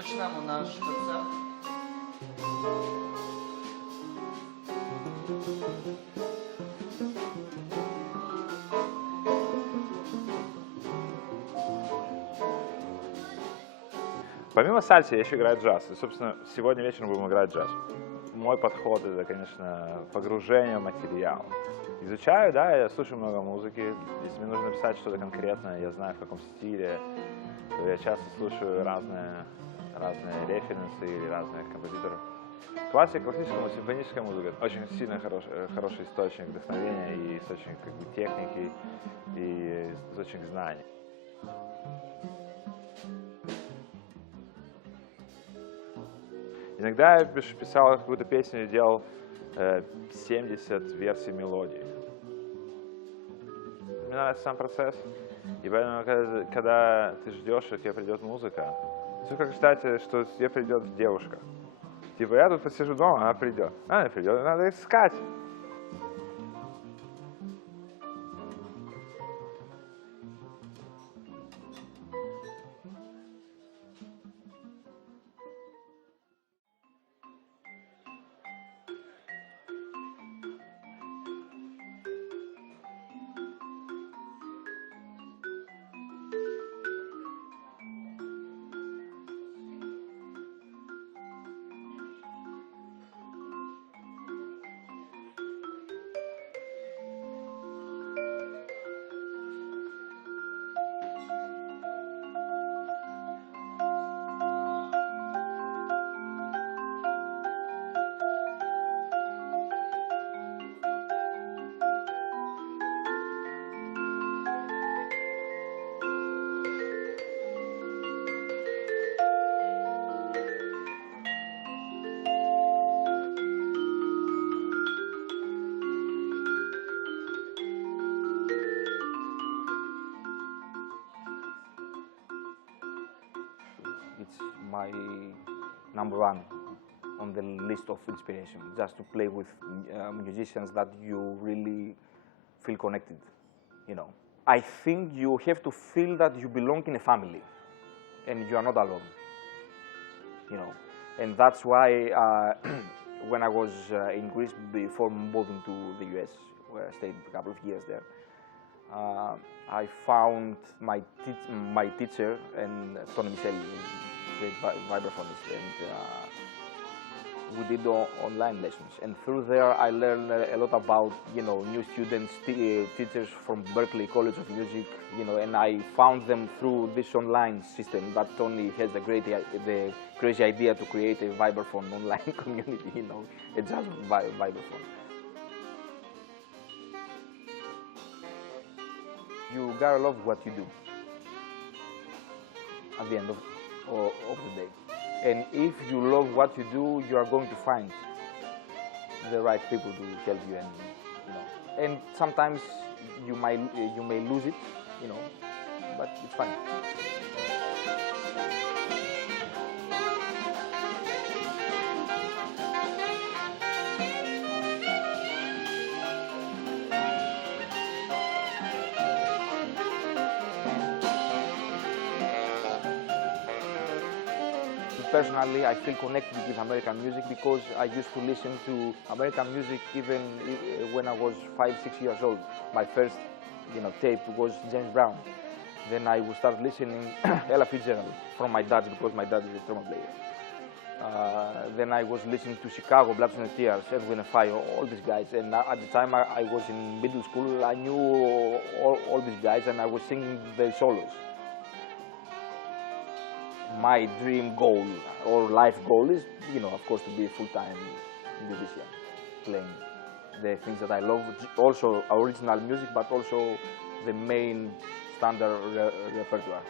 почнемо наш концерт. Помимо сальсы я еще играю джаз. И, собственно, сегодня вечером будем играть джаз. Мой подход — это, конечно, погружение в материал. Изучаю, да, я слушаю много музыки. Если мне нужно написать что-то конкретное, я знаю, в каком стиле, то я часто слушаю разные референсы или разных композиторов. Классическая симфоническая музыка — очень сильно хороший источник вдохновения и источник как бы техники и источник знаний. Иногда я писал какую-то песню и делал 70 версий мелодии. Мне нравится сам процесс. И поэтому, когда ты ждешь, что тебе придет музыка, все как ждать, что тебе придет девушка. Типа, я тут посижу дома, она придет. Она не придет, надо искать. It's my number one on the list of inspiration, just to play with musicians that you really feel connected, you know. I think you have to feel that you belong in a family and you are not alone, you know. And that's why when I was in Greece before moving to the US, where I stayed a couple of years there, I found my teacher, and Tony Michel, great vibraphonist, and we did online lessons. And through there, I learned a lot about, you know, new students, teachers from Berklee College of Music, you know, and I found them through this online system that Tony has the crazy idea to create a vibraphone online community, you know, a jazz vibraphone. You gotta love what you do at the end of the day. And if you love what you do, you are going to find the right people to help you, and you know. And sometimes you may lose it, you know, but it's fine. Personally, I feel connected with American music because I used to listen to American music even when I was 5-6 years old. My first, you know, tape was James Brown. Then I would start listening Ella Fitzgerald from my dad, because my dad is a trumpet player. Then I was listening to Chicago, Blood, Sweat and Tears, Edwin and Fire, all these guys. And at the time I was in middle school, I knew all these guys, and I was singing their solos. My dream goal or life goal is, you know, of course, to be a full-time musician, playing the things that I love, also original music, but also the main standard repertoire.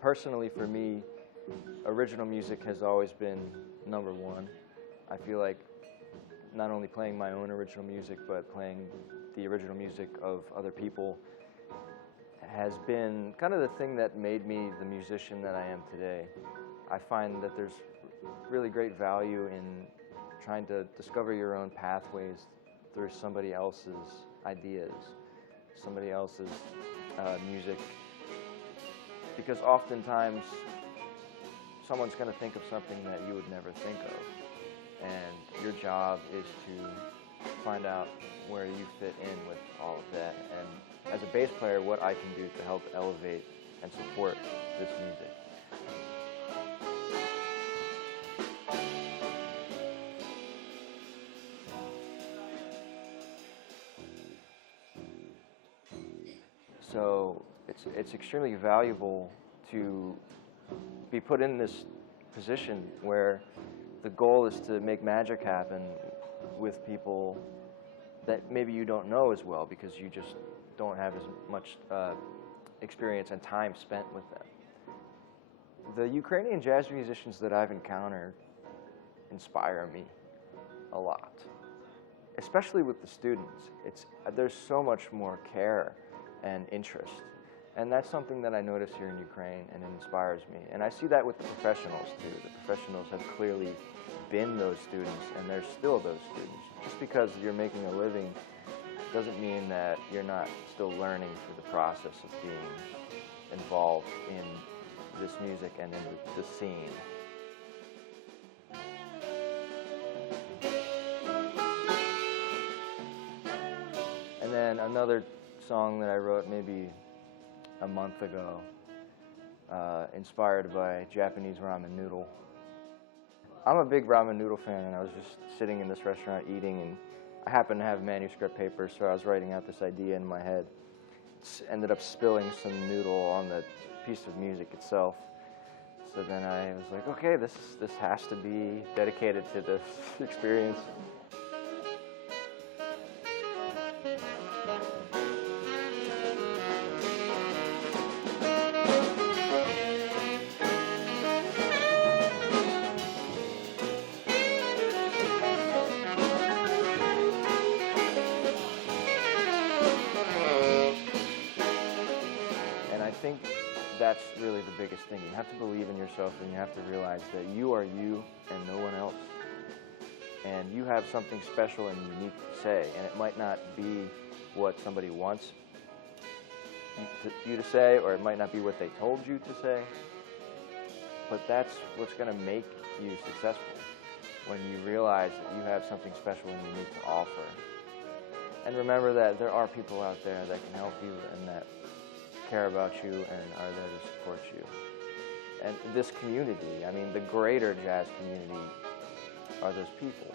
Personally, for me, original music has always been number one. I feel like not only playing my own original music, but playing the original music of other people has been kind of the thing that made me the musician that I am today. I find that there's really great value in trying to discover your own pathways through somebody else's ideas, somebody else's music. Because oftentimes, someone's going to think of something that you would never think of. And your job is to find out where you fit in with all of that. And as a bass player, what I can do to help elevate and support this music. So it's extremely valuable to be put in this position where the goal is to make magic happen with people that maybe you don't know as well because you just don't have as much experience and time spent with them. The Ukrainian jazz musicians that I've encountered inspire me a lot, especially with the students. There's so much more care and interest. And that's something that I notice here in Ukraine, and it inspires me. And I see that with the professionals too. The professionals have clearly been those students, and they're still those students. Just because you're making a living doesn't mean that you're not still learning through the process of being involved in this music and in the scene. And then another song that I wrote maybe a month ago, inspired by Japanese ramen noodle. I'm a big ramen noodle fan, and I was just sitting in this restaurant eating, and I happened to have manuscript paper, so I was writing out this idea in my head. Ended up spilling some noodle on the piece of music itself. So then I was like, okay, this has to be dedicated to this experience. I think that's really the biggest thing. You have to believe in yourself, and you have to realize that you are you and no one else. And you have something special and unique to say, and it might not be what somebody wants you to say, or it might not be what they told you to say, but that's what's going to make you successful, when you realize that you have something special and unique to offer. And remember that there are people out there that can help you and that care about you and are there to support you. And this community, I mean, the greater jazz community are those people.